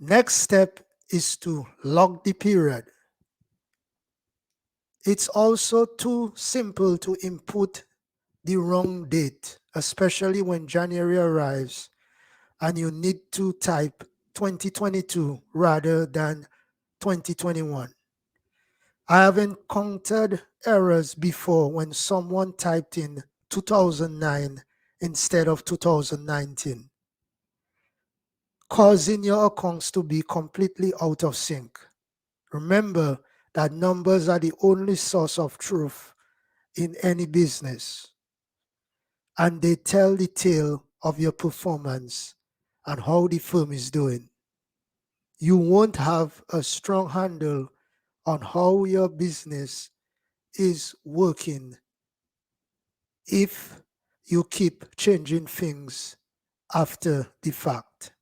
Next step is to log the period. It's also too simple to input the wrong date, especially when January arrives and you need to type 2022 rather than 2021. I have encountered errors before when someone typed in 2009 instead of 2019, causing your accounts to be completely out of sync. Remember that numbers are the only source of truth in any business, and they tell the tale of your performance and how the firm is doing. You won't have a strong handle on how your business is working if you keep changing things after the fact.